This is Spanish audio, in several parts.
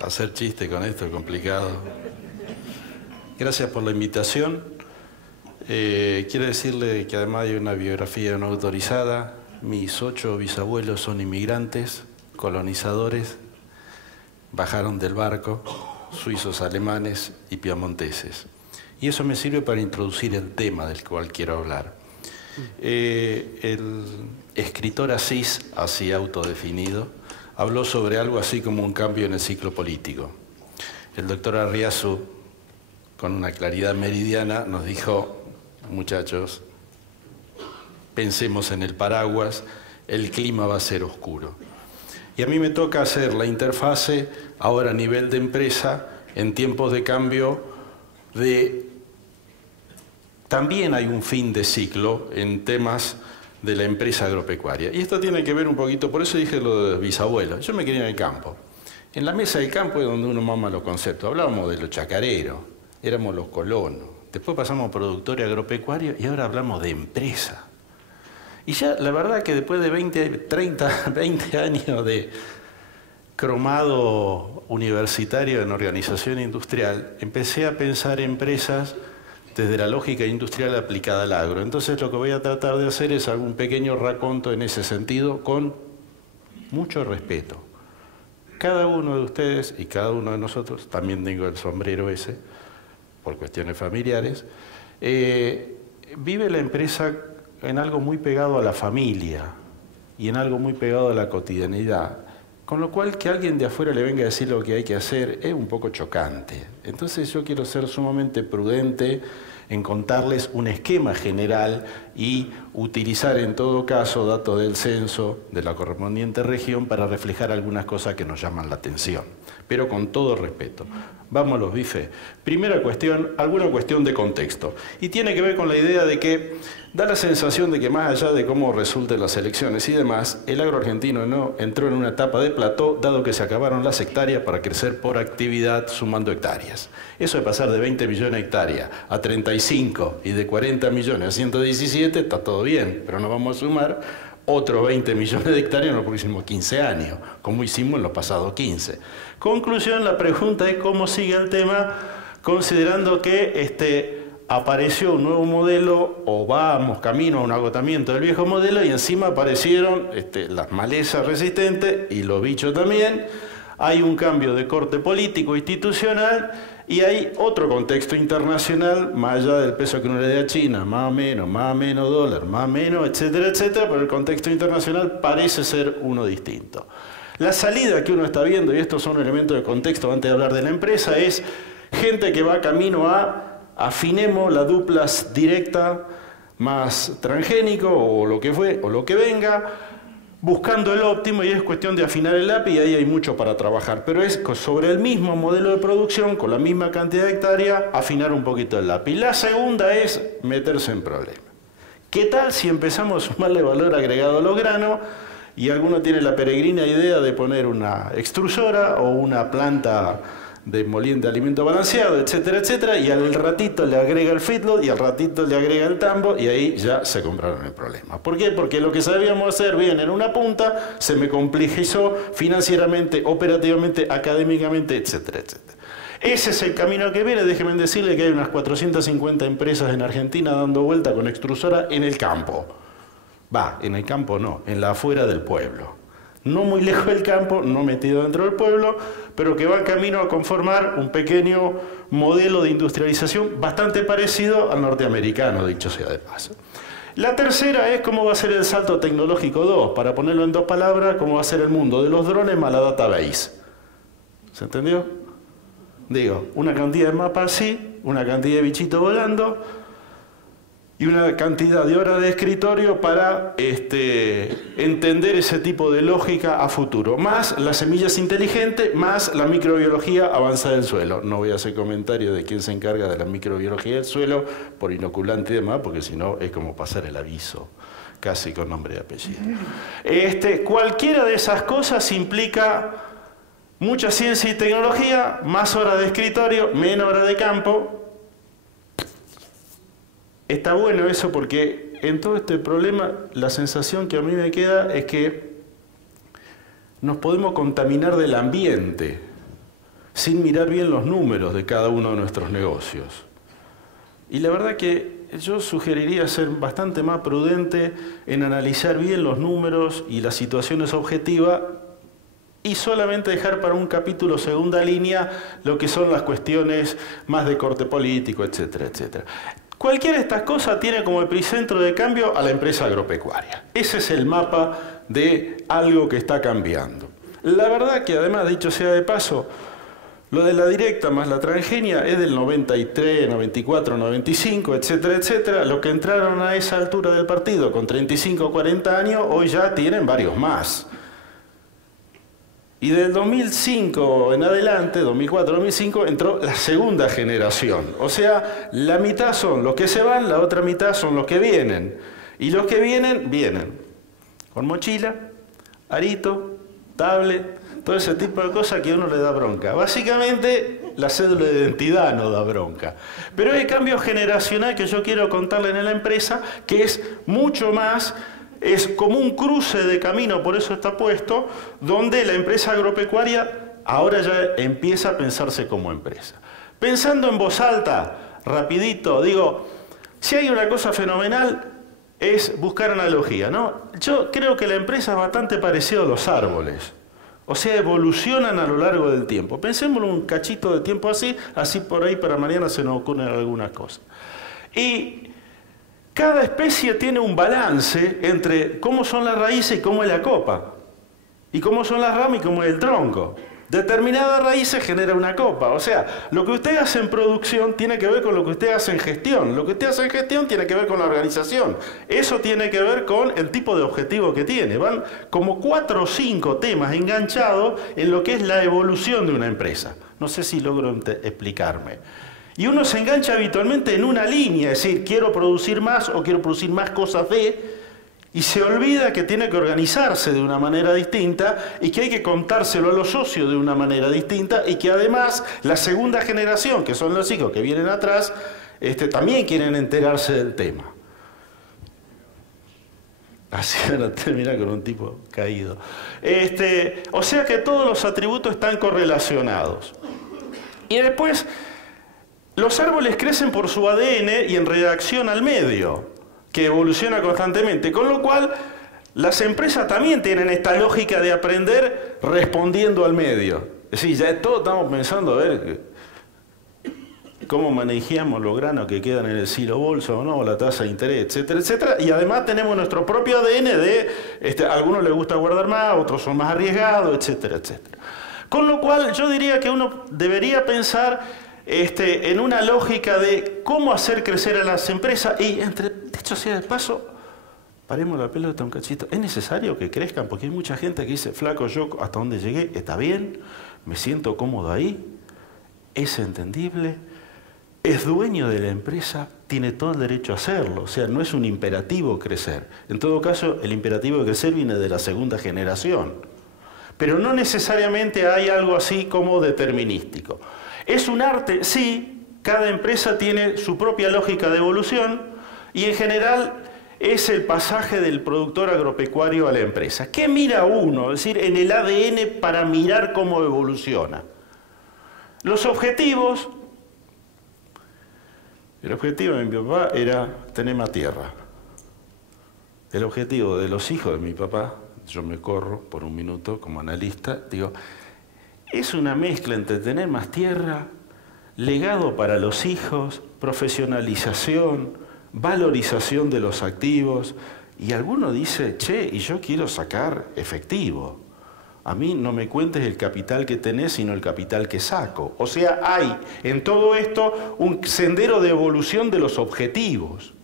Hacer chiste con esto es complicado. Gracias por la invitación. Quiero decirle que además hay una biografía no autorizada. Mis 8 bisabuelos son inmigrantes, colonizadores, bajaron del barco, suizos, alemanes y piamonteses. Y eso me sirve para introducir el tema del cual quiero hablar. El escritor Asís, así autodefinido, habló sobre algo así como un cambio en el ciclo político. El doctor Arriazu, con una claridad meridiana, nos dijo: muchachos, pensemos en el paraguas, el clima va a ser oscuro. Y a mí me toca hacer la interfase, ahora a nivel de empresa, en tiempos de cambio También hay un fin de ciclo en temas de la empresa agropecuaria. Y esto tiene que ver un poquito, por eso dije lo de bisabuelos. Yo me crié en el campo. En la mesa del campo es donde uno mama los conceptos. Hablábamos de los chacareros, éramos los colonos. Después pasamos a productores agropecuarios y ahora hablamos de empresa. Y ya la verdad que después de 20 años de cromado universitario en organización industrial, empecé a pensar empresas desde la lógica industrial aplicada al agro. Entonces lo que voy a tratar de hacer es algún pequeño raconto en ese sentido con mucho respeto. Cada uno de ustedes y cada uno de nosotros, también tengo el sombrero ese, por cuestiones familiares, vive la empresa en algo muy pegado a la familia y en algo muy pegado a la cotidianidad. Con lo cual, que alguien de afuera le venga a decir lo que hay que hacer es un poco chocante. Entonces yo quiero ser sumamente prudente en contarles un esquema general y utilizar en todo caso datos del censo de la correspondiente región para reflejar algunas cosas que nos llaman la atención, pero con todo respeto. Vamos a los bifes. Primera cuestión, alguna cuestión de contexto. Y tiene que ver con la idea de que da la sensación de que más allá de cómo resulten las elecciones y demás, el agro argentino no entró en una etapa de plató, dado que se acabaron las hectáreas para crecer por actividad sumando hectáreas. Eso de pasar de 20 millones de hectáreas a 35 y de 40 millones a 117 está todo bien, pero no vamos a sumar otros 20 millones de hectáreas en los próximos 15 años, como hicimos en los pasados 15. Conclusión, la pregunta es cómo sigue el tema, considerando que apareció un nuevo modelo, o vamos camino a un agotamiento del viejo modelo, y encima aparecieron las malezas resistentes y los bichos también. Hay un cambio de corte político institucional y hay otro contexto internacional, más allá del peso que uno le dé a China, más o menos dólar, más o menos, etcétera, etcétera, pero el contexto internacional parece ser uno distinto. La salida que uno está viendo, y estos son elementos de contexto antes de hablar de la empresa, es gente que va camino a afinemos la dupla directa más transgénico, o lo que fue, o lo que venga, buscando el óptimo, y es cuestión de afinar el lápiz, y ahí hay mucho para trabajar. Pero es sobre el mismo modelo de producción, con la misma cantidad de hectáreas, afinar un poquito el lápiz. La segunda es meterse en problemas. ¿Qué tal si empezamos a sumarle valor agregado a los granos, y alguno tiene la peregrina idea de poner una extrusora o una planta de moliente de alimento balanceado, etcétera, etcétera, y al ratito le agrega el feedlot y al ratito le agrega el tambo, y ahí ya se compraron el problema? ¿Por qué? Porque lo que sabíamos hacer bien en una punta se me complejizó financieramente, operativamente, académicamente, etcétera, etcétera. Ese es el camino que viene. Déjenme decirle que hay unas 450 empresas en Argentina dando vuelta con extrusora en el campo. En el campo no, en la afuera del pueblo. No muy lejos del campo, no metido dentro del pueblo, pero que va camino a conformar un pequeño modelo de industrialización bastante parecido al norteamericano, dicho sea de paso. La tercera es cómo va a ser el salto tecnológico 2, para ponerlo en 2 palabras, cómo va a ser el mundo de los drones más la database. ¿Se entendió? Digo, una cantidad de mapas así, una cantidad de bichitos volando, y una cantidad de horas de escritorio para entender ese tipo de lógica a futuro. Más las semillas inteligentes, más la microbiología avanzada del suelo. No voy a hacer comentario de quién se encarga de la microbiología del suelo, por inoculante y demás, porque si no es como pasar el aviso, casi con nombre y apellido. Cualquiera de esas cosas implica mucha ciencia y tecnología, más horas de escritorio, menos horas de campo. Está bueno eso porque en todo este problema la sensación que a mí me queda es que nos podemos contaminar del ambiente. sin mirar bien los números de cada uno de nuestros negocios. Y la verdad que yo sugeriría ser bastante más prudente en analizar bien los números y las situaciones objetivas y solamente dejar para un capítulo segunda línea lo que son las cuestiones más de corte político, etcétera, etcétera. Cualquiera de estas cosas tiene como epicentro de cambio a la empresa agropecuaria. Ese es el mapa de algo que está cambiando. La verdad que además, dicho sea de paso, lo de la directa más la transgenia es del 93, 94, 95, etcétera, etcétera. Los que entraron a esa altura del partido con 35 o 40 años, hoy ya tienen varios más. Y del 2005 en adelante, 2004-2005, entró la segunda generación. O sea, la mitad son los que se van, la otra mitad son los que vienen. Y los que vienen, vienen con mochila, arito, tablet, todo ese tipo de cosas que a uno le da bronca. Básicamente, la cédula de identidad no da bronca. Pero hay cambio generacional que yo quiero contarle en la empresa, que es mucho más... Es como un cruce de camino, por eso está puesto, donde la empresa agropecuaria ahora ya empieza a pensarse como empresa. Pensando en voz alta, rapidito, digo, si hay una cosa fenomenal es buscar analogía, ¿no? Yo creo que la empresa es bastante parecida a los árboles. O sea, evolucionan a lo largo del tiempo. Pensémoslo un cachito de tiempo así por ahí para mañana se nos ocurren algunas cosas. Y cada especie tiene un balance entre cómo son las raíces y cómo es la copa. Y cómo son las ramas y cómo es el tronco. Determinadas raíces genera una copa. O sea, lo que usted hace en producción tiene que ver con lo que usted hace en gestión. Lo que usted hace en gestión tiene que ver con la organización. Eso tiene que ver con el tipo de objetivo que tiene. Van como 4 o 5 temas enganchados en lo que es la evolución de una empresa. No sé si logro explicarme. Y uno se engancha habitualmente en una línea, es decir, quiero producir más o quiero producir más cosas de, y se olvida que tiene que organizarse de una manera distinta y que hay que contárselo a los socios de una manera distinta y que además la segunda generación, que son los hijos que vienen atrás, también quieren enterarse del tema. Así van a terminar con un tipo caído. O sea que todos los atributos están correlacionados. Y después... Los árboles crecen por su ADN y en reacción al medio, que evoluciona constantemente, con lo cual las empresas también tienen esta lógica de aprender respondiendo al medio. Es decir, ya todos estamos pensando a ver cómo manejamos los granos que quedan en el silo bolsa o no, la tasa de interés, etcétera, etcétera. Y además tenemos nuestro propio ADN de, a algunos les gusta guardar más, otros son más arriesgados, etcétera, etcétera. Con lo cual yo diría que uno debería pensar en una lógica de cómo hacer crecer a las empresas y, dicho sea de paso, paremos la pelota un cachito. ¿Es necesario que crezcan? Porque hay mucha gente que dice, flaco, yo hasta donde llegué está bien, me siento cómodo ahí, es entendible, es dueño de la empresa, tiene todo el derecho a hacerlo. O sea, no es un imperativo crecer. En todo caso, el imperativo de crecer viene de la segunda generación. Pero no necesariamente hay algo así como determinístico. ¿Es un arte? Sí, cada empresa tiene su propia lógica de evolución y en general es el pasaje del productor agropecuario a la empresa. ¿Qué mira uno? Es decir, en el ADN para mirar cómo evoluciona. Los objetivos. El objetivo de mi papá era tener más tierra. El objetivo de los hijos de mi papá, yo me corro por un minuto como analista, digo, es una mezcla entre tener más tierra, legado para los hijos, profesionalización, valorización de los activos. Y alguno dice, che, y yo quiero sacar efectivo. A mí no me cuentes el capital que tenés, sino el capital que saco. O sea, hay en todo esto un sendero de evolución de los objetivos.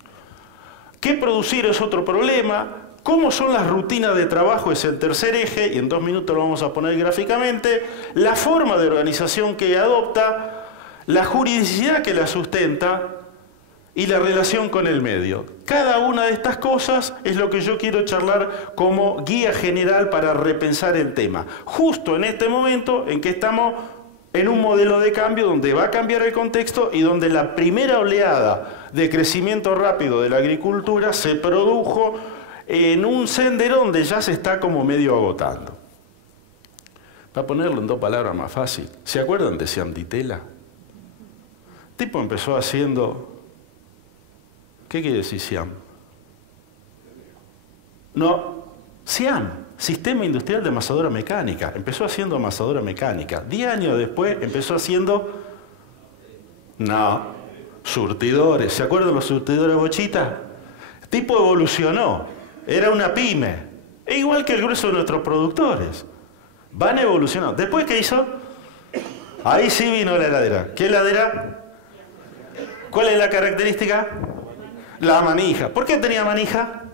¿Qué producir es otro problema? ¿Cómo son las rutinas de trabajo? Es el tercer eje, y en 2 minutos lo vamos a poner gráficamente. La forma de organización que adopta, la juridicidad que la sustenta y la relación con el medio. Cada una de estas cosas es lo que yo quiero charlar como guía general para repensar el tema. Justo en este momento en que estamos en un modelo de cambio donde va a cambiar el contexto y donde la primera oleada de crecimiento rápido de la agricultura se produjo en un sendero donde ya se está como medio agotando. Para ponerlo en 2 palabras más fácil, ¿se acuerdan de Siam Ditela? El tipo empezó haciendo... ¿Qué quiere decir Siam? No, Siam, Sistema Industrial de Amasadora Mecánica. Empezó haciendo amasadora mecánica. 10 años después empezó haciendo... No, surtidores. ¿Se acuerdan los surtidores Bochita? El tipo evolucionó. Era una pyme. E igual que el grueso de nuestros productores. Van evolucionando. ¿Después qué hizo? Ahí sí vino la heladera. ¿Qué heladera? ¿Cuál es la característica? La manija. ¿Por qué tenía manija?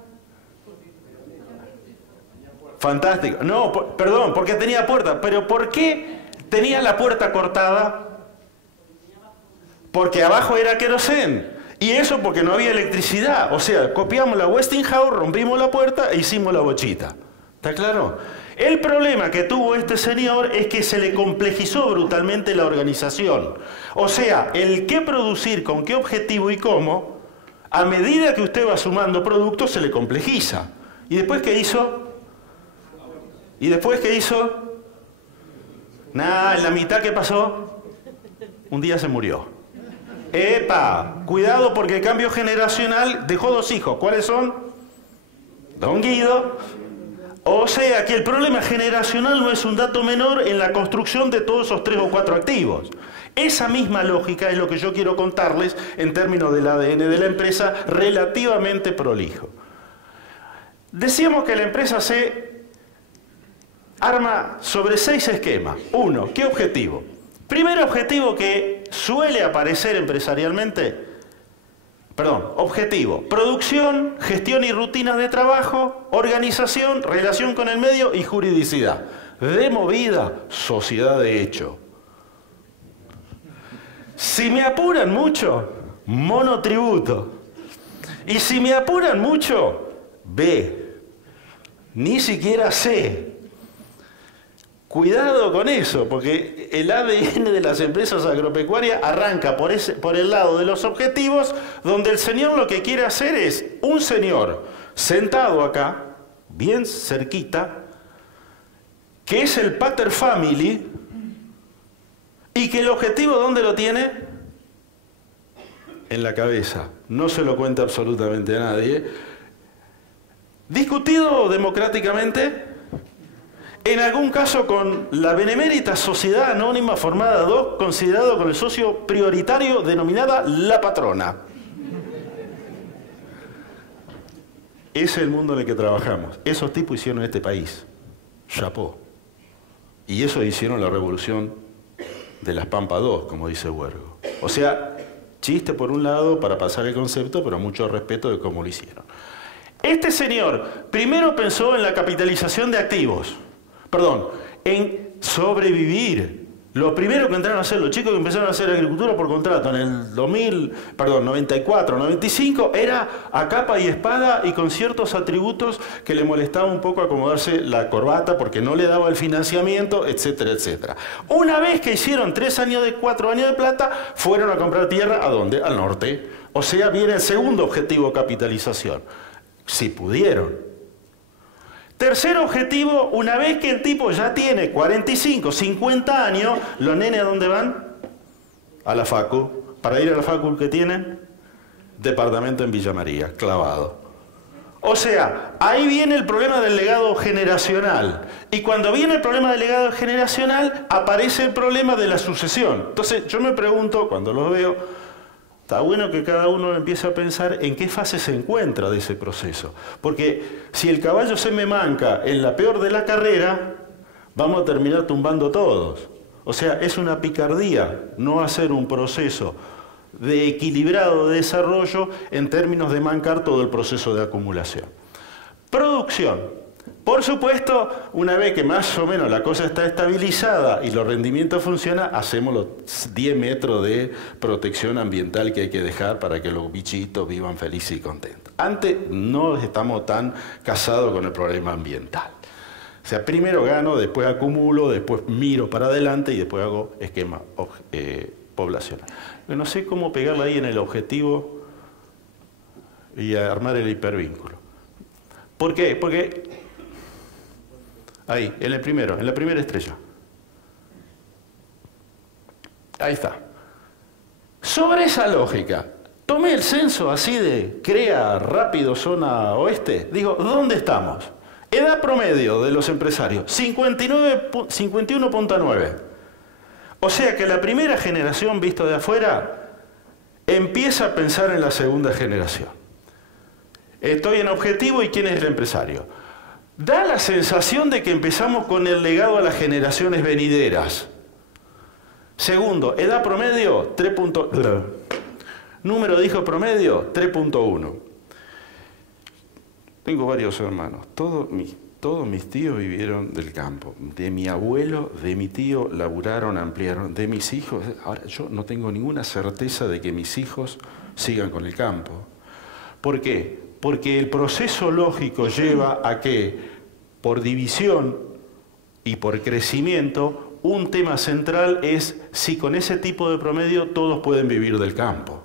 Fantástico. No, perdón, porque tenía puerta. ¿Pero por qué tenía la puerta cortada? Porque abajo era querosén. Y eso porque no había electricidad. O sea, copiamos la Westinghouse, rompimos la puerta e hicimos la bochita. ¿Está claro? El problema que tuvo este señor es que se le complejizó brutalmente la organización. O sea, el qué producir, con qué objetivo y cómo, a medida que usted va sumando productos, se le complejiza. ¿Y después qué hizo? ¿Y después qué hizo? Nada, en la mitad, ¿qué pasó? Un día se murió. ¡Epa! Cuidado porque el cambio generacional dejó 2 hijos. ¿Cuáles son? Don Guido. O sea que el problema generacional no es un dato menor en la construcción de todos esos 3 o 4 activos. Esa misma lógica es lo que yo quiero contarles en términos del ADN de la empresa relativamente prolijo. Decíamos que la empresa se arma sobre 6 esquemas. 1. ¿Qué objetivo? Primer objetivo que suele aparecer empresarialmente, objetivo, producción, gestión y rutinas de trabajo, organización, relación con el medio y juridicidad. De movida, sociedad de hecho. Si me apuran mucho, monotributo. Y si me apuran mucho, B. Ni siquiera C. Cuidado con eso, porque el ADN de las empresas agropecuarias arranca por el lado de los objetivos, donde el señor lo que quiere hacer es un señor sentado acá, bien cerquita, que es el pater family, y que el objetivo, ¿dónde lo tiene? En la cabeza. No se lo cuenta absolutamente a nadie. Discutido democráticamente, en algún caso con la benemérita sociedad anónima formada 2, considerado con el socio prioritario denominada La Patrona. Es el mundo en el que trabajamos. Esos tipos hicieron este país. Chapó. Y eso hicieron la revolución de las Pampa 2, como dice Huergo. O sea, chiste por un lado para pasar el concepto, pero mucho respeto de cómo lo hicieron. Este señor primero pensó en la capitalización de activos. En sobrevivir. Lo primero que entraron a hacer los chicos que empezaron a hacer agricultura por contrato en el 94, 95, era a capa y espada y con ciertos atributos que le molestaba un poco acomodarse la corbata porque no le daba el financiamiento, etcétera, etcétera. Una vez que hicieron 4 años de plata, fueron a comprar tierra, ¿a dónde? Al norte. O sea, viene el segundo objetivo, capitalización. Si pudieron. Tercer objetivo, una vez que el tipo ya tiene 45, 50 años, ¿los nenes a dónde van? A la facu. Para ir a la facu, ¿qué tienen? Departamento en Villa María, clavado. O sea, ahí viene el problema del legado generacional. Y cuando viene el problema del legado generacional, aparece el problema de la sucesión. Entonces, yo me pregunto, cuando los veo, está bueno que cada uno empiece a pensar en qué fase se encuentra de ese proceso. Porque si el caballo se me manca en la peor de la carrera, vamos a terminar tumbando todos. O sea, es una picardía no hacer un proceso de equilibrado de desarrollo en términos de mancar todo el proceso de acumulación. Producción. Por supuesto, una vez que más o menos la cosa está estabilizada y los rendimientos funcionan, hacemos los 10 metros de protección ambiental que hay que dejar para que los bichitos vivan felices y contentos. Antes no estamos tan casados con el problema ambiental. O sea, primero gano, después acumulo, después miro para adelante y después hago esquema poblacional. Pero no sé cómo pegarla ahí en el objetivo y armar el hipervínculo. ¿Por qué? Porque ahí, en la primera estrella. Ahí está. Sobre esa lógica, tomé el censo así de crea rápido zona oeste. Digo, ¿dónde estamos? Edad promedio de los empresarios, 51.9. O sea que la primera generación, visto de afuera, empieza a pensar en la segunda generación. Estoy en objetivo y ¿quién es el empresario? Da la sensación de que empezamos con el legado a las generaciones venideras. Segundo, edad promedio, 3. Número de hijos promedio, 3.1. Tengo varios hermanos. Todos mis tíos vivieron del campo. De mi abuelo, de mi tío, laburaron, ampliaron. De mis hijos, ahora yo no tengo ninguna certeza de que mis hijos sigan con el campo. ¿Por qué? Porque el proceso lógico lleva a que, por división y por crecimiento, un tema central es si con ese tipo de promedio todos pueden vivir del campo.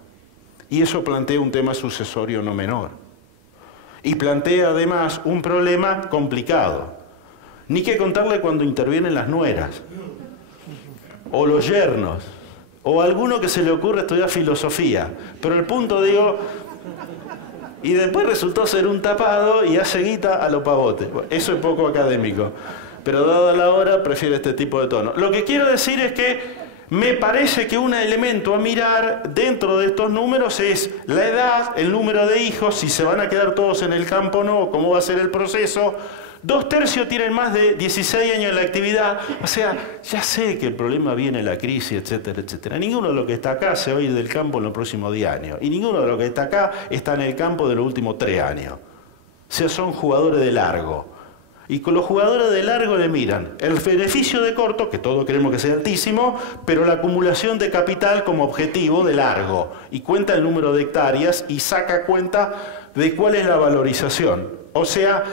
Y eso plantea un tema sucesorio no menor. Y plantea además un problema complicado. Ni que contarle cuando intervienen las nueras, o los yernos, o a alguno que se le ocurre estudiar filosofía. Pero el punto, digo, y después resultó ser un tapado y hace guita a los pavotes. Eso es poco académico. Pero dada la hora, prefiero este tipo de tono. Lo que quiero decir es que me parece que un elemento a mirar dentro de estos números es la edad, el número de hijos, si se van a quedar todos en el campo o no, cómo va a ser el proceso. 2/3 tienen más de 16 años en la actividad. O sea, ya sé que el problema viene la crisis, etcétera, etcétera. Ninguno de los que está acá se va a ir del campo en los próximos 10 años. Y ninguno de los que está acá está en el campo de los últimos 3 años. O sea, son jugadores de largo. Y con los jugadores de largo le miran el beneficio de corto, que todos queremos que sea altísimo, pero la acumulación de capital como objetivo de largo. Y cuenta el número de hectáreas y saca cuenta de cuál es la valorización. O sea,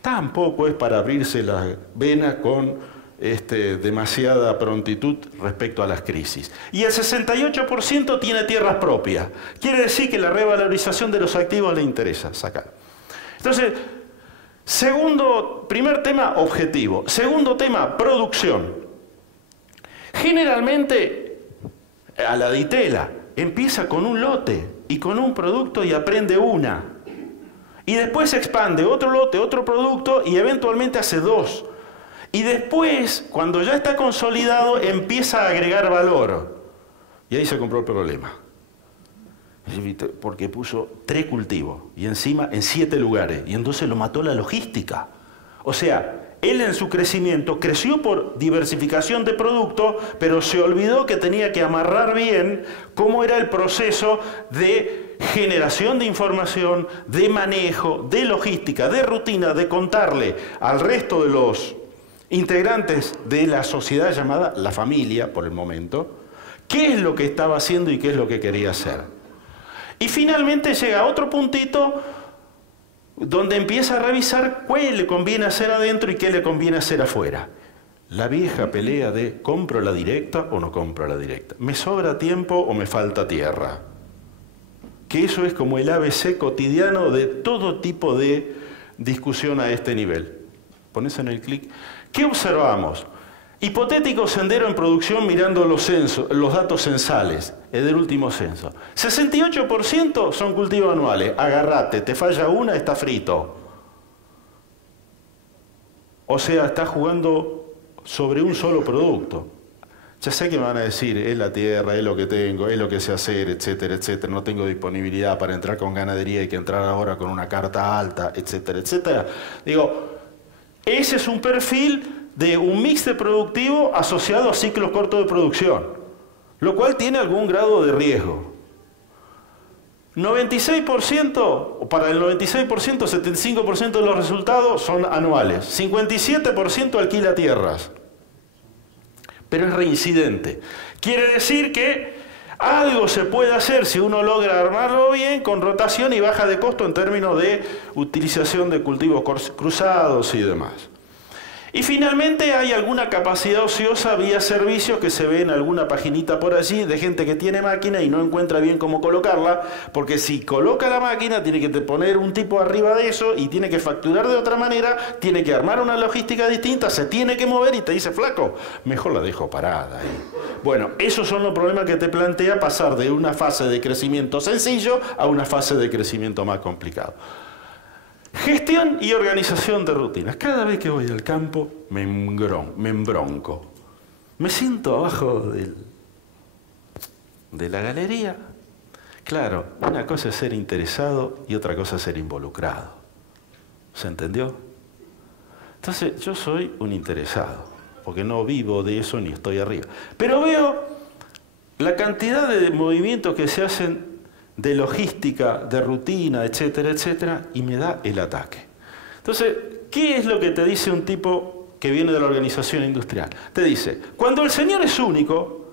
tampoco es para abrirse las venas con demasiada prontitud respecto a las crisis. Y el 68% tiene tierras propias. Quiere decir que la revalorización de los activos le interesa sacar. Entonces, primer tema, objetivo. Segundo tema, producción. Generalmente, a la ditela, empieza con un lote y con un producto y aprende una. Y después se expande otro lote, otro producto y eventualmente hace 2. Y después, cuando ya está consolidado, empieza a agregar valor. Y ahí se compró el problema. Porque puso 3 cultivos y encima en 7 lugares y entonces lo mató la logística. O sea, él en su crecimiento creció por diversificación de productos, pero se olvidó que tenía que amarrar bien cómo era el proceso de generación de información, de manejo, de logística, de rutina, de contarle al resto de los integrantes de la sociedad llamada la familia, por el momento, qué es lo que estaba haciendo y qué es lo que quería hacer. Y finalmente llega a otro puntito donde empieza a revisar qué le conviene hacer adentro y qué le conviene hacer afuera. La vieja pelea de ¿compro la directa o no compro la directa? ¿Me sobra tiempo o me falta tierra? Que eso es como el ABC cotidiano de todo tipo de discusión a este nivel. Pones en el clic. ¿Qué observamos? Hipotético sendero en producción mirando los datos censales del último censo. 68% son cultivos anuales. Agarrate, te falla una, está frito. O sea, está jugando sobre un solo producto. Ya sé que me van a decir, es la tierra, es lo que tengo, es lo que sé hacer, etcétera, etcétera. No tengo disponibilidad para entrar con ganadería, hay que entrar ahora con una carta alta, etcétera, etcétera. Digo, ese es un perfil de un mix de productivo asociado a ciclos cortos de producción, lo cual tiene algún grado de riesgo. 96%, para el 96%, 75% de los resultados son anuales. 57% alquila tierras, pero es reincidente. Quiere decir que algo se puede hacer si uno logra armarlo bien, con rotación y baja de costo en términos de utilización de cultivos cruzados y demás. Y finalmente hay alguna capacidad ociosa vía servicios que se ve en alguna paginita por allí de gente que tiene máquina y no encuentra bien cómo colocarla, porque si coloca la máquina tiene que poner un tipo arriba de eso y tiene que facturar de otra manera, tiene que armar una logística distinta, se tiene que mover y te dice, flaco, mejor la dejo parada ahí. Bueno, esos son los problemas que te plantea pasar de una fase de crecimiento sencillo a una fase de crecimiento más complicado. Gestión y organización de rutinas. Cada vez que voy al campo me embronco. Me siento abajo de la galería. Claro, una cosa es ser interesado y otra cosa es ser involucrado. ¿Se entendió? Entonces, yo soy un interesado, porque no vivo de eso ni estoy arriba. Pero veo la cantidad de movimientos que se hacen de logística, de rutina, etcétera, etcétera, y me da el ataque. Entonces, ¿qué es lo que te dice un tipo que viene de la organización industrial? Te dice, cuando el señor es único,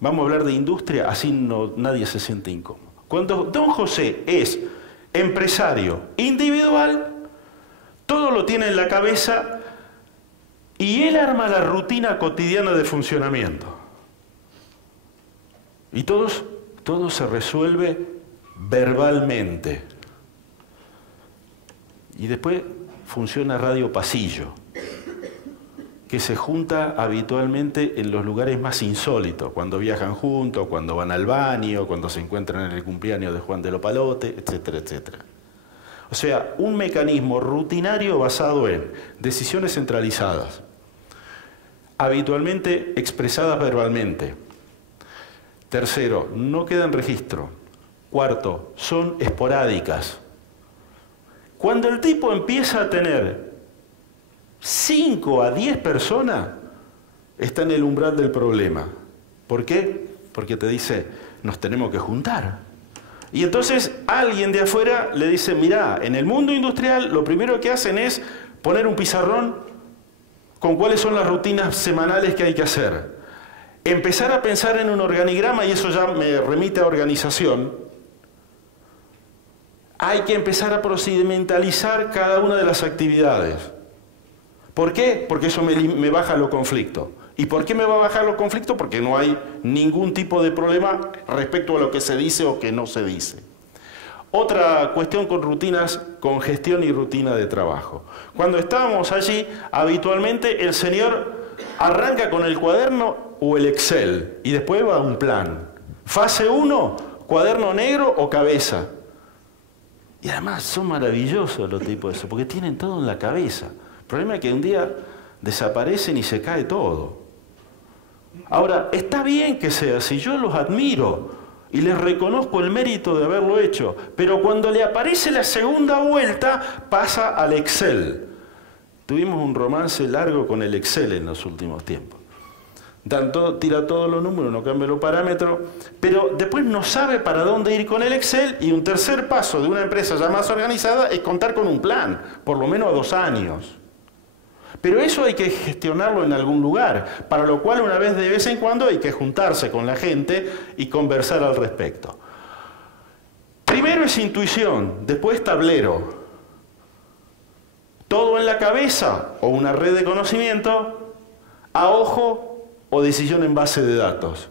vamos a hablar de industria, así nadie se siente incómodo. Cuando don José es empresario individual, todo lo tiene en la cabeza y él arma la rutina cotidiana de funcionamiento. Y todo se resuelve verbalmente. Y después funciona Radio Pasillo, que se junta habitualmente en los lugares más insólitos, cuando viajan juntos, cuando van al baño, cuando se encuentran en el cumpleaños de Juan de Lopalote, etcétera, etcétera. O sea, un mecanismo rutinario basado en decisiones centralizadas, habitualmente expresadas verbalmente. Tercero, no quedan registro. Cuarto, son esporádicas. Cuando el tipo empieza a tener 5 a 10 personas, está en el umbral del problema. ¿Por qué? Porque te dice, nos tenemos que juntar. Y entonces alguien de afuera le dice, mirá, en el mundo industrial lo primero que hacen es poner un pizarrón con cuáles son las rutinas semanales que hay que hacer. Empezar a pensar en un organigrama, y eso ya me remite a organización. Hay que empezar a procedimentalizar cada una de las actividades. ¿Por qué? Porque eso me baja los conflictos. ¿Y por qué me va a bajar los conflictos? Porque no hay ningún tipo de problema respecto a lo que se dice o que no se dice. Otra cuestión con rutinas, con gestión y rutina de trabajo. Cuando estábamos allí, habitualmente el señor arranca con el cuaderno o el Excel y después va a un plan. Fase 1, cuaderno negro o cabeza. Y además son maravillosos los tipos de eso, porque tienen todo en la cabeza. El problema es que un día desaparecen y se cae todo. Ahora, está bien que sea así, yo los admiro y les reconozco el mérito de haberlo hecho, pero cuando le aparece la segunda vuelta, pasa al Excel. Tuvimos un romance largo con el Excel en los últimos tiempos. Tira todos los números, no cambia los parámetros, pero después no sabe para dónde ir con el Excel, y un tercer paso de una empresa ya más organizada es contar con un plan, por lo menos a 2 años. Pero eso hay que gestionarlo en algún lugar, para lo cual una vez en cuando hay que juntarse con la gente y conversar al respecto. Primero es intuición, después tablero. Todo en la cabeza o una red de conocimiento, a ojo o decisión en base de datos.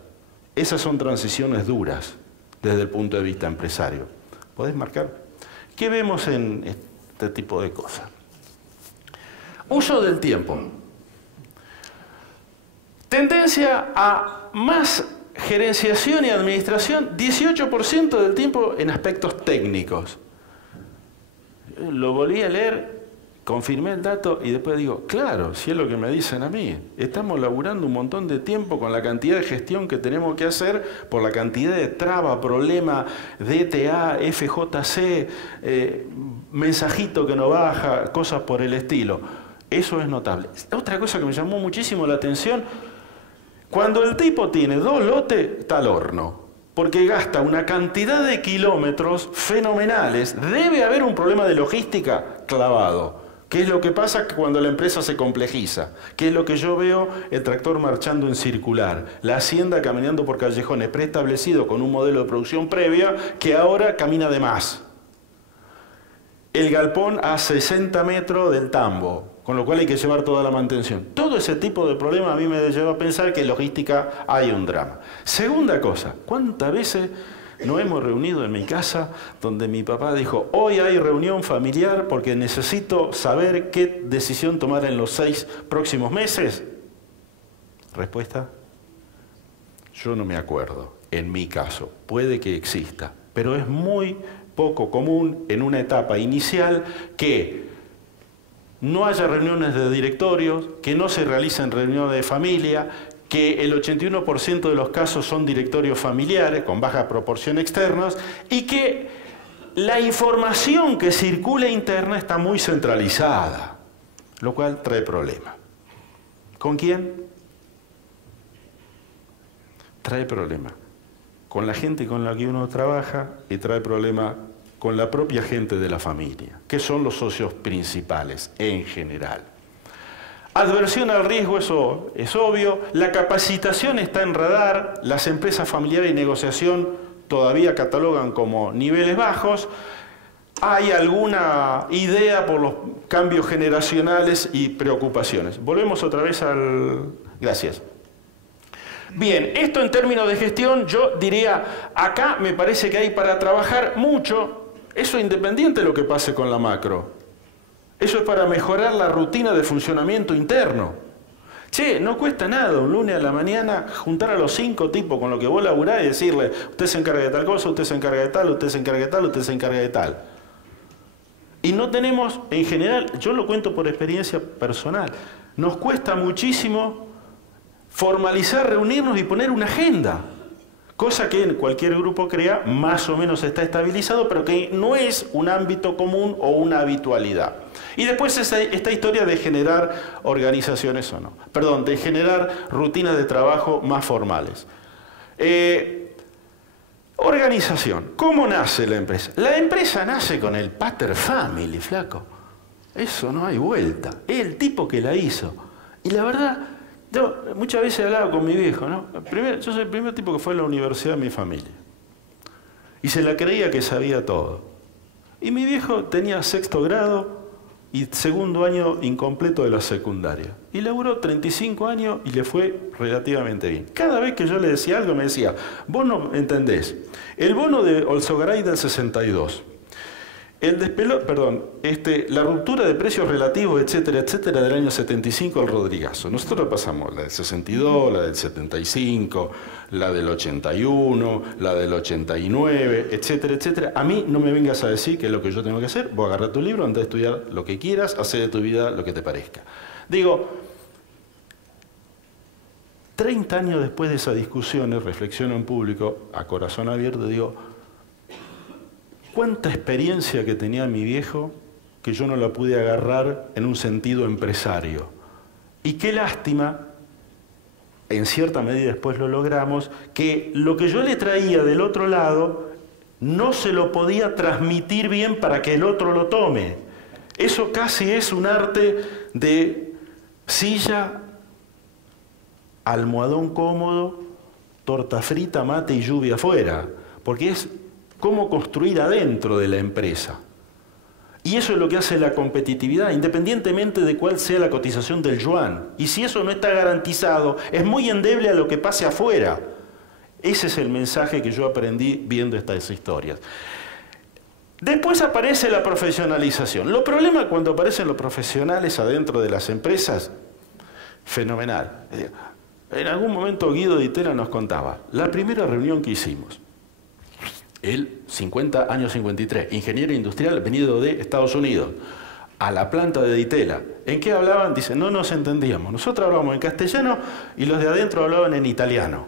Esas son transiciones duras desde el punto de vista empresario. ¿Podés marcar? ¿Qué vemos en este tipo de cosas? Uso del tiempo. Tendencia a más gerenciación y administración, 18% del tiempo en aspectos técnicos. Lo volví a leer, confirmé el dato y después digo, claro, si es lo que me dicen a mí, estamos laburando un montón de tiempo con la cantidad de gestión que tenemos que hacer por la cantidad de traba, problema, DTA, FJC, mensajito que no baja, cosas por el estilo. Eso es notable. Otra cosa que me llamó muchísimo la atención, cuando el tipo tiene 2 lotes, está al horno, porque gasta una cantidad de kilómetros fenomenales. Debe haber un problema de logística clavado. ¿Qué es lo que pasa cuando la empresa se complejiza? ¿Qué es lo que yo veo? El tractor marchando en circular, la hacienda caminando por callejones preestablecidos con un modelo de producción previa que ahora camina de más. El galpón a 60 metros del tambo. con lo cual hay que llevar toda la mantención. Todo ese tipo de problemas a mí me lleva a pensar que en logística hay un drama. Segunda cosa, ¿cuántas veces nos hemos reunido en mi casa donde mi papá dijo, hoy hay reunión familiar porque necesito saber qué decisión tomar en los 6 próximos meses? Respuesta, yo no me acuerdo, en mi caso, puede que exista, pero es muy poco común en una etapa inicial que no haya reuniones de directorios, que no se realicen reuniones de familia, que el 81% de los casos son directorios familiares con baja proporción externos y que la información que circula interna está muy centralizada, lo cual trae problemas. ¿Con quién? Trae problemas con la gente con la que uno trabaja y trae problemas con la propia gente de la familia, que son los socios principales en general. Adversión al riesgo, eso es obvio. La capacitación está en radar. Las empresas familiares y negociación todavía catalogan como niveles bajos. Hay alguna idea por los cambios generacionales y preocupaciones. Volvemos otra vez al... Gracias. Bien, esto en términos de gestión, yo diría, acá me parece que hay para trabajar mucho. Eso independiente de lo que pase con la macro. Eso es para mejorar la rutina de funcionamiento interno. Che, no cuesta nada un lunes a la mañana juntar a los 5 tipos con los que vos laburás y decirle, usted se encarga de tal cosa, usted se encarga de tal, usted se encarga de tal, usted se encarga de tal. Y no tenemos, en general, yo lo cuento por experiencia personal, nos cuesta muchísimo formalizar, reunirnos y poner una agenda. Cosa que en cualquier grupo crea más o menos está estabilizado, pero que no es un ámbito común o una habitualidad. Y después esta historia de generar organizaciones o no. Perdón, de generar rutinas de trabajo más formales. Organización. ¿Cómo nace la empresa? La empresa nace con el pater family, flaco. Eso no hay vuelta. Es el tipo que la hizo. Y la verdad... Yo muchas veces he hablado con mi viejo, ¿no? Yo soy el primer tipo que fue a la universidad de mi familia. Y se la creía que sabía todo. Y mi viejo tenía 6º grado y 2º año incompleto de la secundaria. Y laburó 35 años y le fue relativamente bien. Cada vez que yo le decía algo me decía, vos no entendés. El bono de Olsogaray del 62. La ruptura de precios relativos, etcétera, etcétera, del año 75 al Rodrigazo. Nosotros pasamos la del 62, la del 75, la del 81, la del 89, etcétera, etcétera. A mí no me vengas a decir qué es lo que yo tengo que hacer. Vos agarrá tu libro, andá a estudiar lo que quieras, hacer de tu vida lo que te parezca. Digo, 30 años después de esas discusiones, reflexiono en público, a corazón abierto, digo, ¿cuánta experiencia que tenía mi viejo que yo no la pude agarrar en un sentido empresario? Y qué lástima, en cierta medida después lo logramos, que lo que yo le traía del otro lado no se lo podía transmitir bien para que el otro lo tome. Eso casi es un arte de silla, almohadón cómodo, torta frita, mate y lluvia afuera, porque es cómo construir adentro de la empresa. Y eso es lo que hace la competitividad, independientemente de cuál sea la cotización del yuan. Y si eso no está garantizado, es muy endeble a lo que pase afuera. Ese es el mensaje que yo aprendí viendo estas historias. Después aparece la profesionalización. Los problemas cuando aparecen los profesionales adentro de las empresas, fenomenal. En algún momento Guido Di Tella nos contaba, la primera reunión que hicimos, él, año 53, ingeniero industrial venido de Estados Unidos, a la planta de Di Tella. ¿En qué hablaban? Dice, no nos entendíamos. Nosotros hablábamos en castellano y los de adentro hablaban en italiano.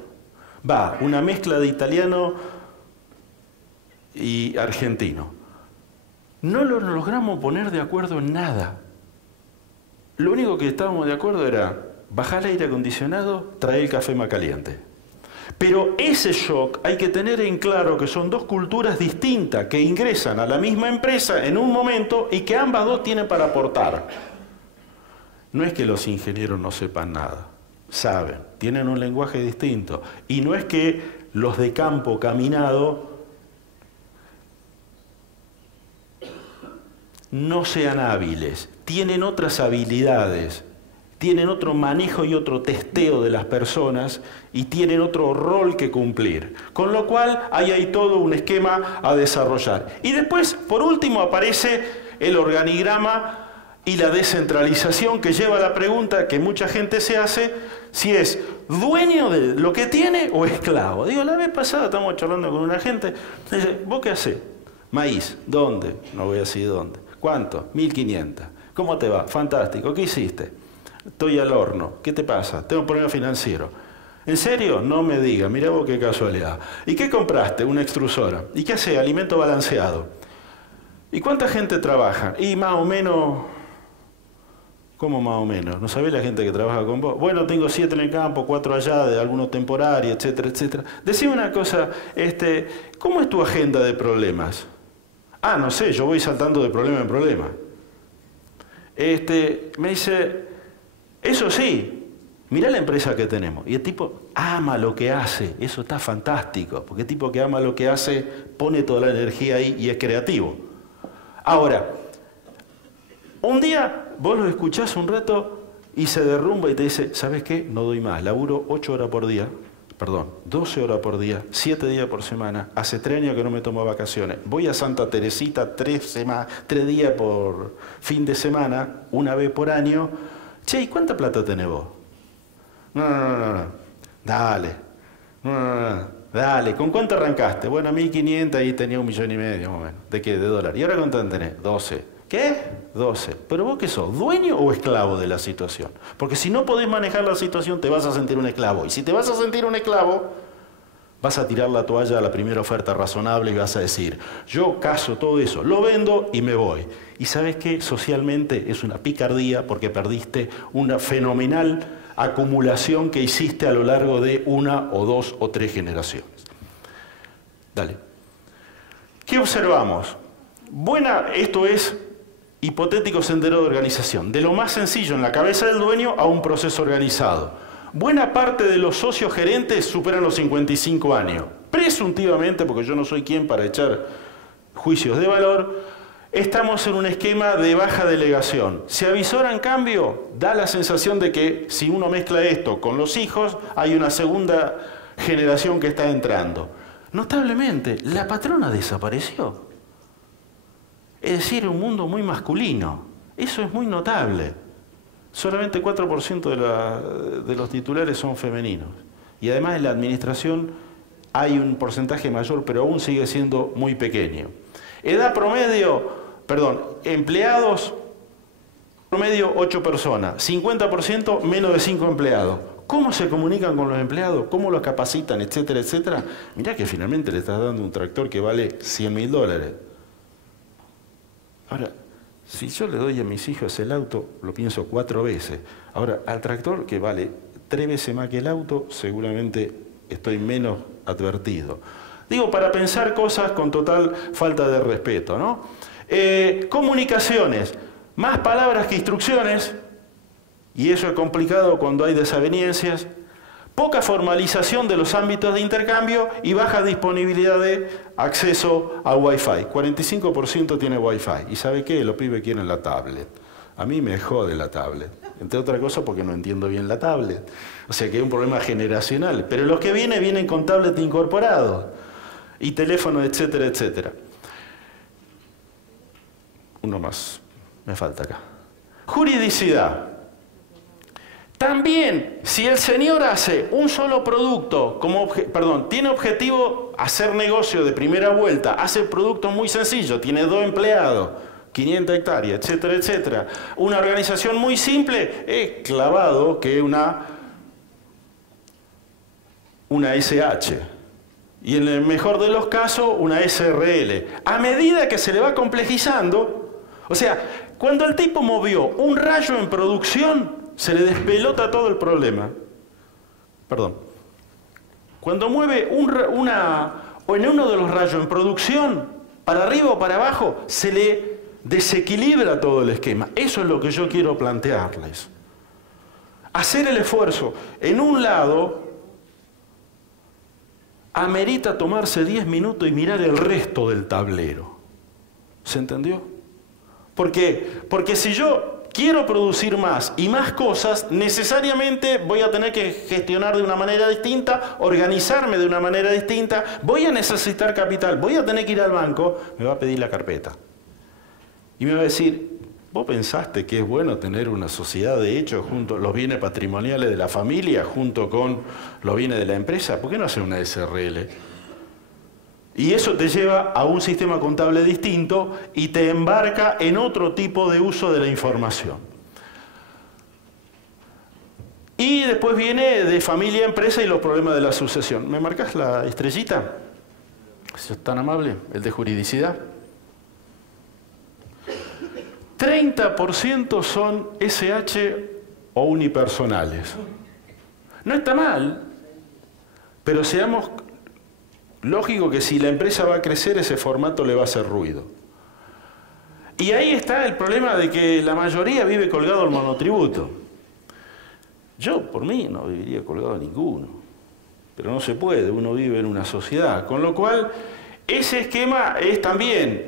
Una mezcla de italiano y argentino. No lo logramos poner de acuerdo en nada. Lo único que estábamos de acuerdo era bajar el aire acondicionado, traer el café más caliente. Pero ese shock hay que tener en claro que son dos culturas distintas que ingresan a la misma empresa en un momento y que ambas dos tienen para aportar. No es que los ingenieros no sepan nada, saben, tienen un lenguaje distinto. Y no es que los de campo caminado no sean hábiles. tienen otras habilidades, tienen otro manejo y otro testeo de las personas y tienen otro rol que cumplir. Con lo cual hay ahí todo un esquema a desarrollar. Y después, por último, aparece el organigrama y la descentralización, que lleva a la pregunta que mucha gente se hace, si es dueño de lo que tiene o esclavo. Digo, la vez pasada estamos charlando con una gente, dice, ¿vos qué hacés? Maíz. ¿Dónde? No voy a decir dónde. ¿Cuánto? 1.500. ¿Cómo te va? Fantástico. ¿Qué hiciste? Estoy al horno. ¿Qué te pasa? Tengo un problema financiero. ¿En serio? No me digas. Mirá vos qué casualidad. ¿Y qué compraste? Una extrusora. ¿Y qué hace? Alimento balanceado. ¿Y cuánta gente trabaja? Y más o menos... ¿Cómo más o menos? ¿No sabés la gente que trabaja con vos? Bueno, tengo 7 en el campo, 4 allá, de algunos temporarios, etcétera, etcétera. Decime una cosa, ¿cómo es tu agenda de problemas? Ah, no sé, yo voy saltando de problema en problema. Me dice, eso sí, mirá la empresa que tenemos. Y el tipo ama lo que hace, eso está fantástico, porque el tipo que ama lo que hace pone toda la energía ahí y es creativo. Ahora, un día vos lo escuchás un rato y se derrumba y te dice, ¿sabes qué? No doy más, laburo 8 horas por día, perdón, 12 horas por día, 7 días por semana, hace 3 años que no me tomo vacaciones, voy a Santa Teresita 3 días por fin de semana, una vez por año. Che, ¿y cuánta plata tenés vos? No, dale, dale, ¿con cuánto arrancaste? Bueno, 1.500 y tenía 1,5 millones, más o menos. ¿De qué? De dólares. ¿Y ahora cuánto tenés? 12. ¿Qué? 12. ¿Pero vos qué sos? ¿Dueño o esclavo de la situación? Porque si no podés manejar la situación, te vas a sentir un esclavo. Y si te vas a sentir un esclavo, vas a tirar la toalla a la primera oferta razonable y vas a decir, yo caso todo eso, lo vendo y me voy. Y ¿sabes qué? Socialmente es una picardía porque perdiste una fenomenal acumulación que hiciste a lo largo de 1 o 2 o 3 generaciones. Dale. ¿Qué observamos? Esto es hipotético sendero de organización, de lo más sencillo en la cabeza del dueño a un proceso organizado. Buena parte de los socios gerentes superan los 55 años. Presuntivamente, porque yo no soy quien para echar juicios de valor, estamos en un esquema de baja delegación. Si avisoran cambio, da la sensación de que si uno mezcla esto con los hijos, hay una segunda generación que está entrando. Notablemente, la patrona desapareció. Es decir, un mundo muy masculino. Eso es muy notable. Solamente 4% de los titulares son femeninos. Y además en la administración hay un porcentaje mayor, pero aún sigue siendo muy pequeño. Edad promedio, empleados promedio 8 personas, 50% menos de 5 empleados. ¿Cómo se comunican con los empleados? ¿Cómo los capacitan? Etcétera, etcétera. Mirá que finalmente le estás dando un tractor que vale $100.000. Ahora, si yo le doy a mis hijos el auto, lo pienso 4 veces. Ahora, al tractor, que vale 3 veces más que el auto, seguramente estoy menos advertido. Digo, para pensar cosas con total falta de respeto, ¿no? Comunicaciones, más palabras que instrucciones, y eso es complicado cuando hay desavenencias. Poca formalización de los ámbitos de intercambio y baja disponibilidad de acceso a Wi-Fi. 45% tiene Wi-Fi. ¿Y sabe qué? Los pibes quieren la tablet. A mí me jode la tablet. Entre otras cosas porque no entiendo bien la tablet. O sea que hay un problema generacional. Pero los que vienen con tablet incorporado. Y teléfono, etcétera, etcétera. Uno más. Me falta acá. Juridicidad. También, si el señor hace un solo producto, tiene objetivo hacer negocio de primera vuelta, hace productos muy sencillos, tiene 2 empleados, 500 hectáreas, etcétera, etcétera. Una organización muy simple, es clavado que una SH. Y en el mejor de los casos, una SRL. A medida que se le va complejizando, o sea, cuando el tipo movió un rayo en producción, se le despelota todo el problema. Perdón. Cuando mueve o en uno de los rayos en producción, para arriba o para abajo, se le desequilibra todo el esquema. Eso es lo que yo quiero plantearles. Hacer el esfuerzo en un lado amerita tomarse 10 minutos y mirar el resto del tablero. ¿Se entendió? ¿Por qué? Porque si yo quiero producir más y más cosas, necesariamente voy a tener que gestionar de una manera distinta, organizarme de una manera distinta, voy a necesitar capital, voy a tener que ir al banco, me va a pedir la carpeta. Y me va a decir, ¿vos pensaste que es bueno tener una sociedad de hecho junto los bienes patrimoniales de la familia junto con los bienes de la empresa? ¿Por qué no hacer una SRL? Y eso te lleva a un sistema contable distinto y te embarca en otro tipo de uso de la información. Y después viene de familia a empresa y los problemas de la sucesión. ¿Me marcas la estrellita? Si es tan amable, el de juridicidad. 30% son SH o unipersonales. No está mal, pero seamos lógico que si la empresa va a crecer, ese formato le va a hacer ruido. Y ahí está el problema de que la mayoría vive colgado al monotributo. Yo, por mí, no viviría colgado a ninguno. Pero no se puede, uno vive en una sociedad. Con lo cual, ese esquema es también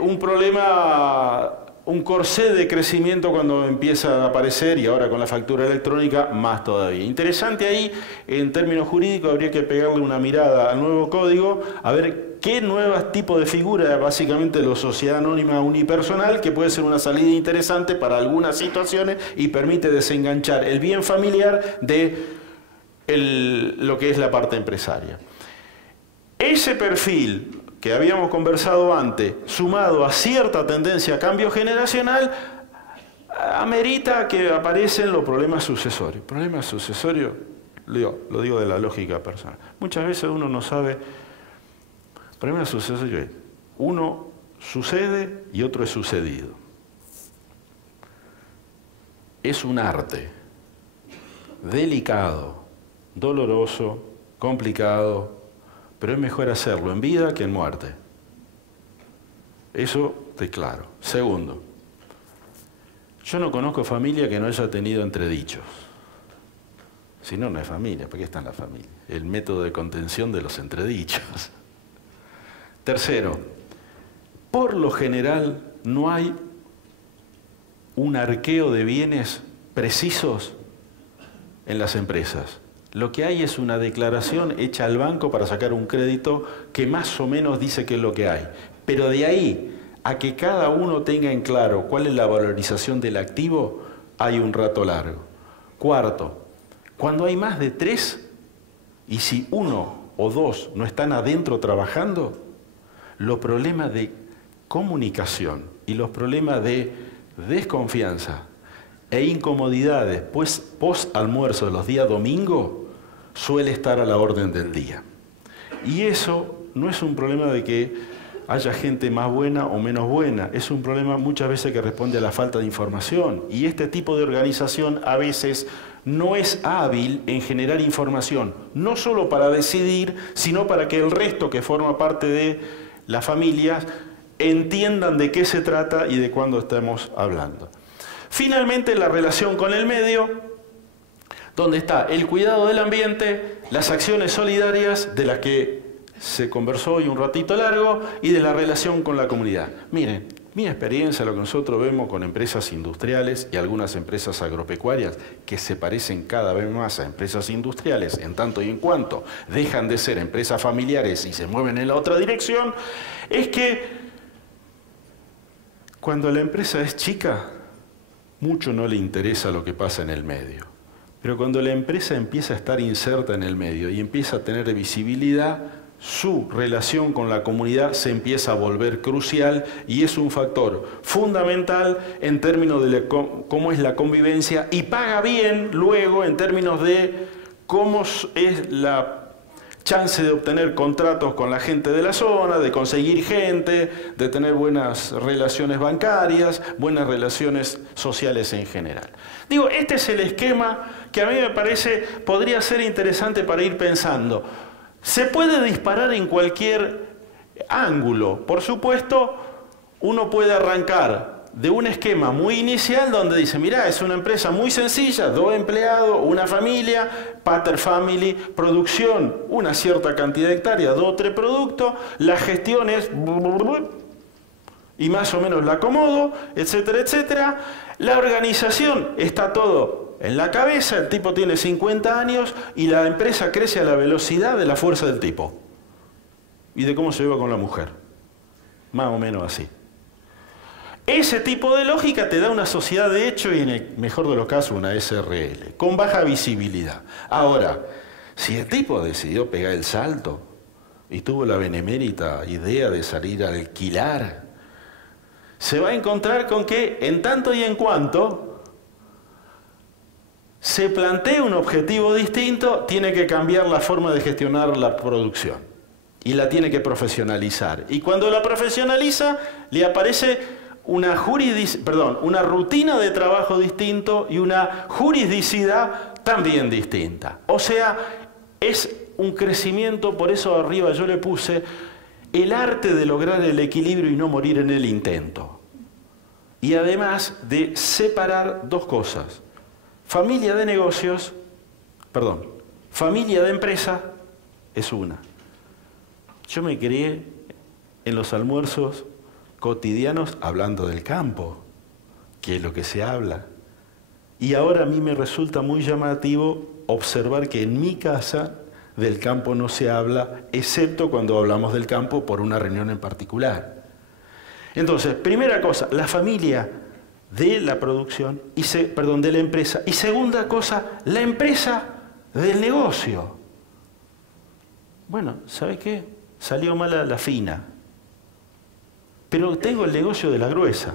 un problema, un corsé de crecimiento cuando empieza a aparecer, y ahora con la factura electrónica más todavía. Interesante ahí, en términos jurídicos, habría que pegarle una mirada al nuevo código, a ver qué nuevos tipos de figura, básicamente la sociedad anónima unipersonal, que puede ser una salida interesante para algunas situaciones y permite desenganchar el bien familiar de lo que es la parte empresaria. Ese perfil que habíamos conversado antes, sumado a cierta tendencia a cambio generacional, amerita que aparecen los problemas sucesorios. Problemas sucesorios, lo digo de la lógica personal. Muchas veces uno no sabe. Problemas sucesorios, uno sucede y otro es sucedido. Es un arte delicado, doloroso, complicado, pero es mejor hacerlo en vida que en muerte. Eso está claro. Segundo, yo no conozco familia que no haya tenido entredichos. Si no, no es familia. ¿Para qué está en la familia? El método de contención de los entredichos. Tercero, por lo general no hay un arqueo de bienes precisos en las empresas. Lo que hay es una declaración hecha al banco para sacar un crédito que más o menos dice qué es lo que hay. Pero de ahí a que cada uno tenga en claro cuál es la valorización del activo, hay un rato largo. Cuarto, cuando hay más de 3, y si 1 o 2 no están adentro trabajando, los problemas de comunicación y los problemas de desconfianza e incomodidades post almuerzo de los días domingo suele estar a la orden del día. Y eso no es un problema de que haya gente más buena o menos buena, es un problema muchas veces que responde a la falta de información. Y este tipo de organización a veces no es hábil en generar información, no solo para decidir, sino para que el resto que forma parte de las familias entiendan de qué se trata y de cuándo estamos hablando. Finalmente, la relación con el medio, donde está el cuidado del ambiente, las acciones solidarias de las que se conversó hoy un ratito largo y de la relación con la comunidad. Miren, mi experiencia, lo que nosotros vemos con empresas industriales y algunas empresas agropecuarias que se parecen cada vez más a empresas industriales en tanto y en cuanto dejan de ser empresas familiares y se mueven en la otra dirección, es que cuando la empresa es chica, mucho no le interesa lo que pasa en el medio. Pero cuando la empresa empieza a estar inserta en el medio y empieza a tener visibilidad, su relación con la comunidad se empieza a volver crucial y es un factor fundamental en términos de cómo es la convivencia y paga bien luego en términos de cómo es la chance de obtener contratos con la gente de la zona, de conseguir gente, de tener buenas relaciones bancarias, buenas relaciones sociales en general. Digo, este es el esquema que a mí me parece podría ser interesante para ir pensando. Se puede disparar en cualquier ángulo. Por supuesto, uno puede arrancar de un esquema muy inicial donde dice, mirá, es una empresa muy sencilla, 2 empleados, una familia, pater family, producción, una cierta cantidad de hectáreas, 2 o 3 productos, la gestión es y más o menos la acomodo, etcétera, etcétera. La organización está todo en la cabeza, el tipo tiene 50 años y la empresa crece a la velocidad de la fuerza del tipo y de cómo se lleva con la mujer. Más o menos así. Ese tipo de lógica te da una sociedad de hecho y en el mejor de los casos una SRL, con baja visibilidad. Ahora, si el tipo decidió pegar el salto y tuvo la benemérita idea de salir a alquilar, se va a encontrar con que en tanto y en cuanto se plantea un objetivo distinto, tiene que cambiar la forma de gestionar la producción y la tiene que profesionalizar. Y cuando la profesionaliza, le aparece una rutina de trabajo distinto y una juridicidad también distinta. O sea, es un crecimiento, por eso arriba yo le puse el arte de lograr el equilibrio y no morir en el intento. Y además de separar dos cosas. Familia de negocios, familia de empresa es una. Yo me crié en los almuerzos cotidianos hablando del campo, que es lo que se habla. Y ahora a mí me resulta muy llamativo observar que en mi casa del campo no se habla, excepto cuando hablamos del campo por una reunión en particular. Entonces, primera cosa, la familia de la producción, de la empresa. Y segunda cosa, la empresa del negocio. Bueno, ¿sabe qué? Salió mala la fina. Pero tengo el negocio de la gruesa.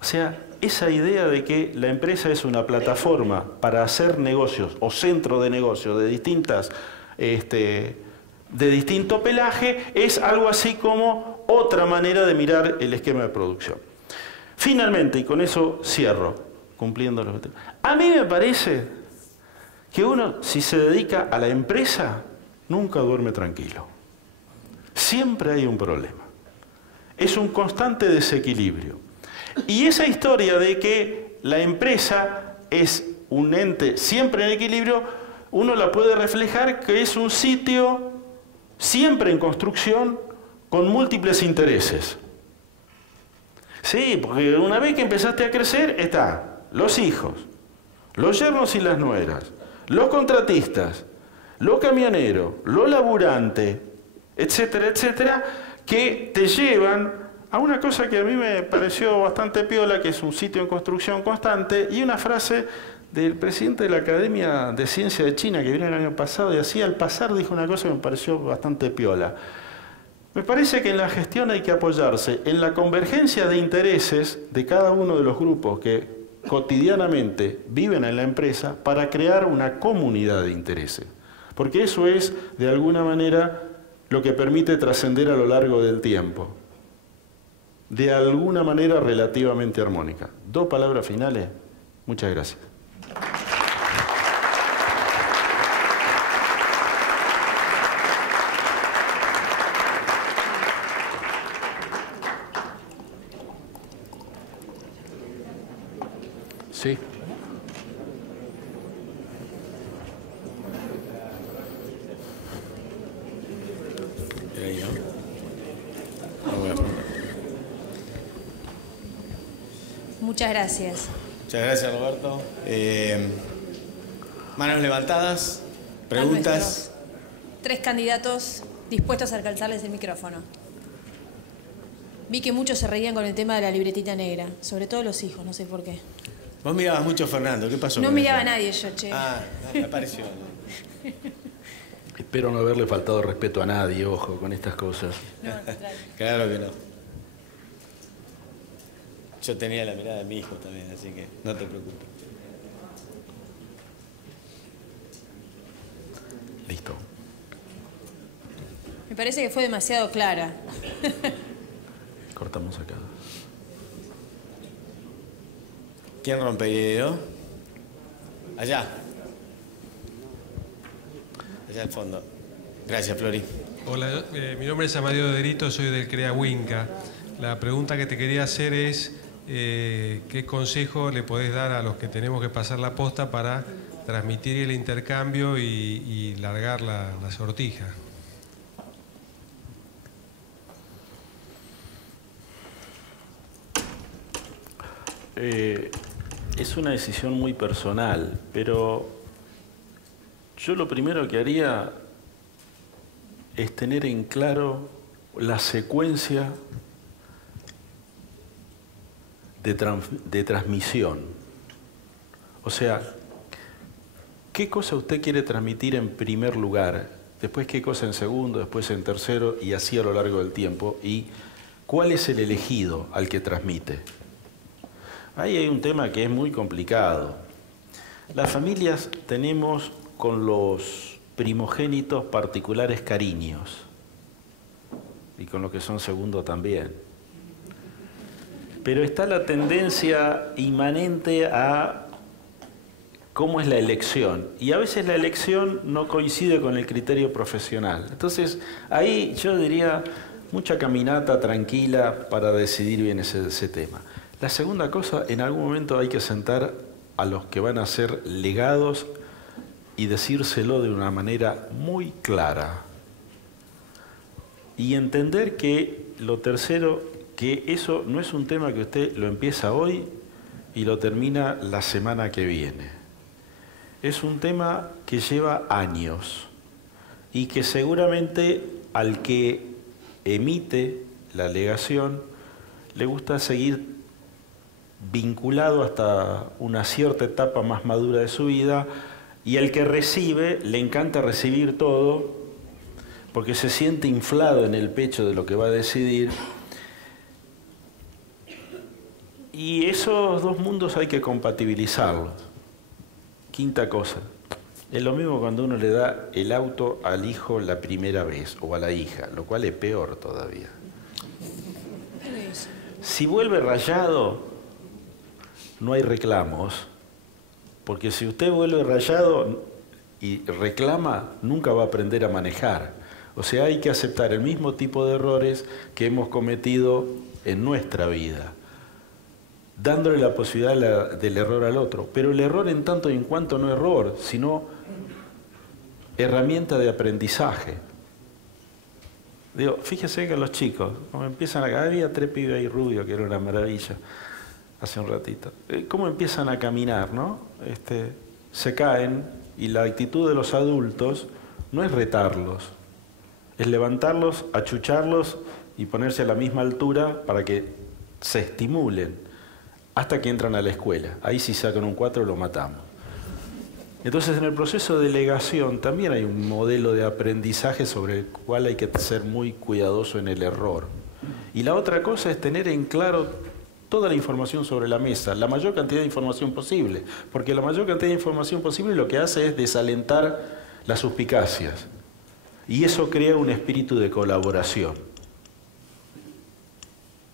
O sea, esa idea de que la empresa es una plataforma para hacer negocios o centro de negocios de distinto pelaje es algo así como otra manera de mirar el esquema de producción. Finalmente, y con eso cierro, cumpliendo los objetivos. A mí me parece que uno, si se dedica a la empresa, nunca duerme tranquilo. Siempre hay un problema. Es un constante desequilibrio. Y esa historia de que la empresa es un ente siempre en equilibrio, uno la puede reflejar que es un sitio siempre en construcción con múltiples intereses. Sí, porque una vez que empezaste a crecer, están los hijos, los yernos y las nueras, los contratistas, los camioneros, los laburantes, etcétera, etcétera, que te llevan a una cosa que a mí me pareció bastante piola, que es un sitio en construcción constante, y una frase del presidente de la Academia de Ciencia de China, que vino el año pasado, y así al pasar dijo una cosa que me pareció bastante piola. Me parece que en la gestión hay que apoyarse en la convergencia de intereses de cada uno de los grupos que cotidianamente viven en la empresa para crear una comunidad de intereses. Porque eso es, de alguna manera, lo que permite trascender a lo largo del tiempo. De alguna manera relativamente armónica. Dos palabras finales. Muchas gracias. Sí. Muchas gracias. Muchas gracias, Roberto. Manos levantadas, preguntas. 3 candidatos dispuestos a alcanzarles el micrófono. Vi que muchos se reían con el tema de la libretita negra, sobre todo los hijos, no sé por qué. Vos mirabas mucho, Fernando, ¿qué pasó? No miraba a nadie yo, che. Ah, me apareció. Espero no haberle faltado respeto a nadie, ojo, con estas cosas. No, claro que no. Yo tenía la mirada de mi hijo también, así que no te preocupes. Listo. Me parece que fue demasiado clara. Cortamos acá. ¿Quién rompe el dedo? Allá. Allá al fondo. Gracias, Flori. Hola, mi nombre es Amadeo Derito, soy del CREA Winca. La pregunta que te quería hacer es ¿qué consejo le podés dar a los que tenemos que pasar la posta para transmitir el intercambio y largar la sortija? Es una decisión muy personal, pero yo lo primero que haría es tener en claro la secuencia de transmisión. O sea, ¿qué cosa usted quiere transmitir en primer lugar? Después qué cosa en segundo, después en tercero y así a lo largo del tiempo. ¿Y cuál es el elegido al que transmite? Ahí hay un tema que es muy complicado. Las familias tenemos con los primogénitos particulares cariños y con los que son segundo también. Pero está la tendencia inmanente a cómo es la elección. Y a veces la elección no coincide con el criterio profesional. Entonces, ahí yo diría mucha caminata tranquila para decidir bien ese tema. La segunda cosa, en algún momento hay que sentar a los que van a ser legados y decírselo de una manera muy clara. Y entender que lo tercero, que eso no es un tema que usted lo empieza hoy y lo termina la semana que viene. Es un tema que lleva años y que seguramente al que emite la alegación le gusta seguir vinculado hasta una cierta etapa más madura de su vida, y al que recibe le encanta recibir todo porque se siente inflado en el pecho de lo que va a decidir. Y esos dos mundos hay que compatibilizarlos. Quinta cosa, es lo mismo cuando uno le da el auto al hijo la primera vez o a la hija, lo cual es peor todavía. Si vuelve rayado, no hay reclamos, porque si usted vuelve rayado y reclama, nunca va a aprender a manejar. O sea, hay que aceptar el mismo tipo de errores que hemos cometido en nuestra vida, dándole la posibilidad del error al otro. Pero el error en tanto y en cuanto no error, sino herramienta de aprendizaje. Digo, fíjese que los chicos, como empiezan a... Había 3 pibes ahí rubios, que era una maravilla, hace un ratito. ¿Cómo empiezan a caminar, no? Se caen, y la actitud de los adultos no es retarlos, es levantarlos, achucharlos y ponerse a la misma altura para que se estimulen hasta que entran a la escuela. Ahí si sacan un 4 lo matamos. Entonces en el proceso de legación también hay un modelo de aprendizaje sobre el cual hay que ser muy cuidadoso en el error. Y la otra cosa es tener en claro toda la información sobre la mesa, la mayor cantidad de información posible, porque la mayor cantidad de información posible lo que hace es desalentar las suspicacias. Y eso crea un espíritu de colaboración.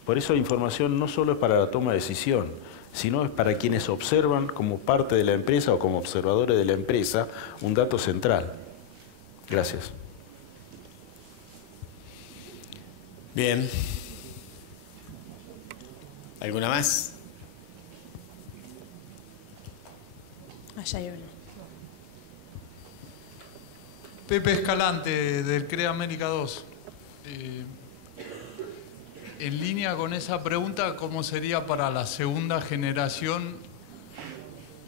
Por eso la información no solo es para la toma de decisión, sino es para quienes observan como parte de la empresa o como observadores de la empresa un dato central. Gracias. Bien. ¿Alguna más? Allá hay una. Pepe Escalante, del CREA América 2. En línea con esa pregunta, ¿cómo sería para la segunda generación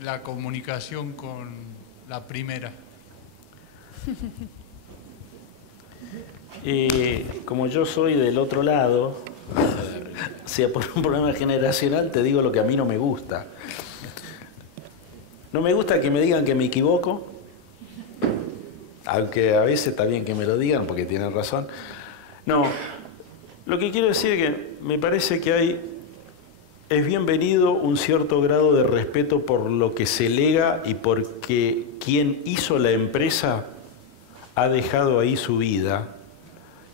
la comunicación con la primera? Como yo soy del otro lado, o sea, por un problema generacional te digo lo que a mí no me gusta. No me gusta que me digan que me equivoco, aunque a veces está bien que me lo digan porque tienen razón. No, lo que quiero decir es que me parece que es bienvenido un cierto grado de respeto por lo que se lega y porque quien hizo la empresa ha dejado ahí su vida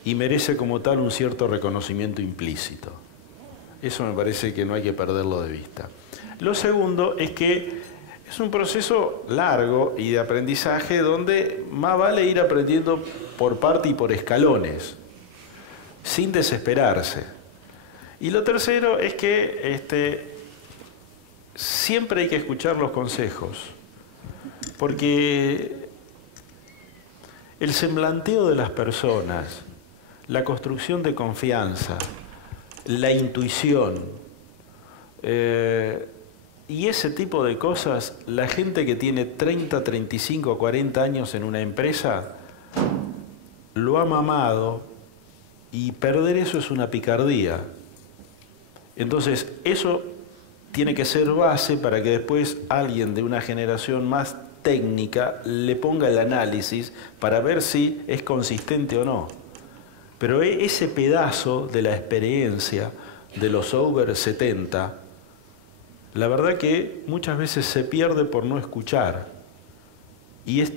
y merece como tal un cierto reconocimiento implícito. Eso me parece que no hay que perderlo de vista. Lo segundo es que es un proceso largo y de aprendizaje donde más vale ir aprendiendo por parte y por escalones, sin desesperarse. Y lo tercero es que siempre hay que escuchar los consejos, porque el semblanteo de las personas, la construcción de confianza, la intuición, Y ese tipo de cosas, la gente que tiene 30, 35, 40 años en una empresa, lo ha mamado, y perder eso es una picardía. Entonces, eso tiene que ser base para que después alguien de una generación más técnica le ponga el análisis para ver si es consistente o no. Pero ese pedazo de la experiencia de los over 70, la verdad que muchas veces se pierde por no escuchar. Y es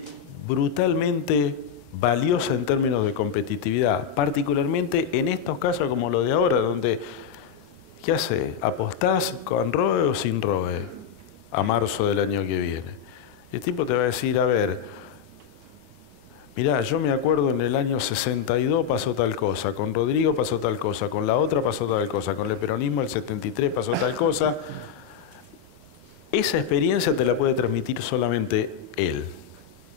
brutalmente valiosa en términos de competitividad, particularmente en estos casos como lo de ahora, donde, ¿qué hace? ¿Apostás con ROE o sin ROE a marzo del año que viene? El tipo te va a decir, a ver, mirá, yo me acuerdo en el año 62 pasó tal cosa, con Rodrigo pasó tal cosa, con la otra pasó tal cosa, con el peronismo el 73 pasó tal cosa. Esa experiencia te la puede transmitir solamente él,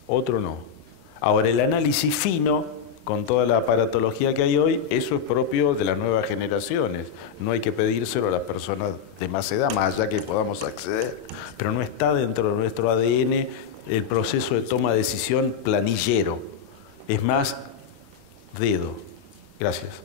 otro no. Ahora, el análisis fino, con toda la aparatología que hay hoy, eso es propio de las nuevas generaciones. No hay que pedírselo a las personas de más edad, más allá que podamos acceder. Pero no está dentro de nuestro ADN el proceso de toma de decisión planillero. Es más dedo. Gracias.